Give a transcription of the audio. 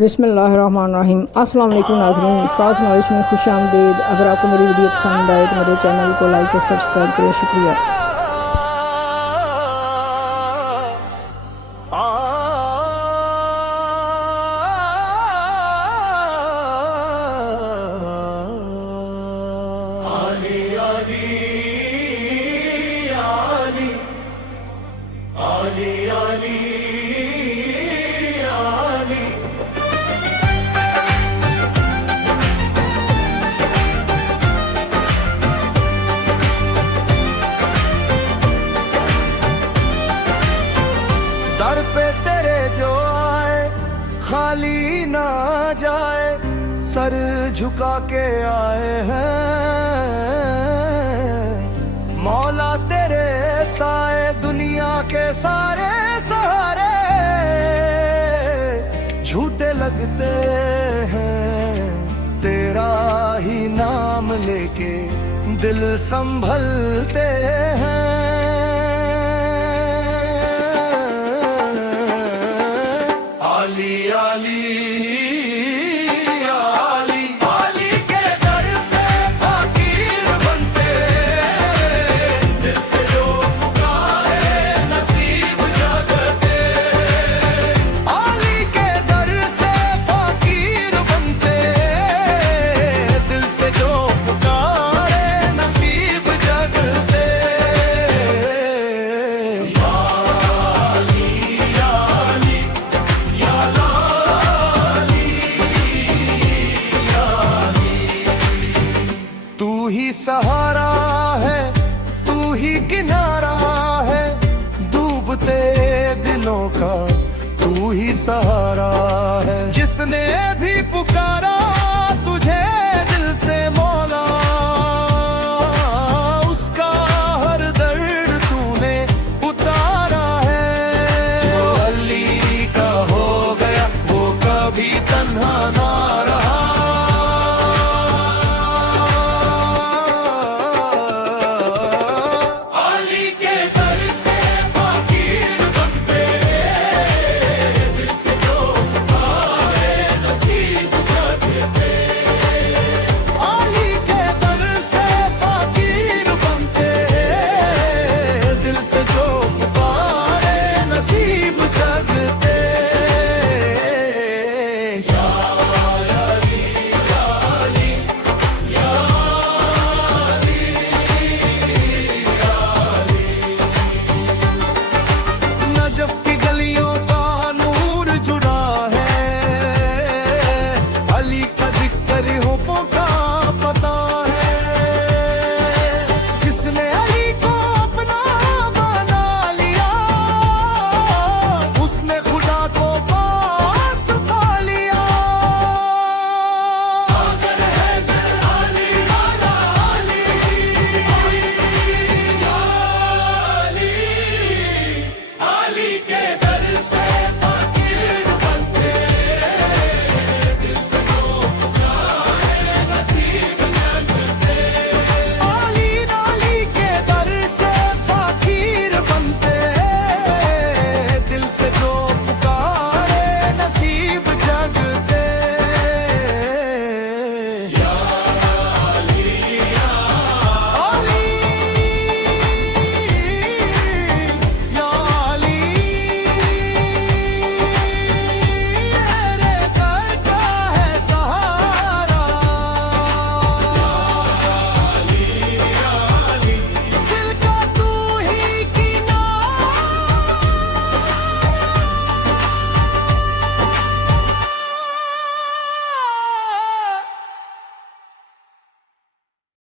बिस्मिल्लाहिर्रहमानिर्रहीम। अस्सलाम वालेकुम नाज़रीन, फ़ाज़ नॉलेज में खुशामदीद। अगर आपको मेरी वीडियो पसंद आए तो मेरे चैनल को लाइक और सब्सक्राइब करें। शुक्रिया। दर पे तेरे जो आए खाली ना जाए, सर झुका के आए हैं। मौला तेरे साए दुनिया के सारे सहारे झूठे लगते हैं। तेरा ही नाम लेके दिल संभलते हैं। आली आली आली आली के दर से फकीर बनते, दिल से जो पुकारे नसीब जगते। आली के दर से फकीर बनते, दिल से जो पुकारे नसीब जगते। तू ही सहारा है, तू ही किनारा है, डूबते दिलों का तू ही सहारा है। जिसने भी पुकारा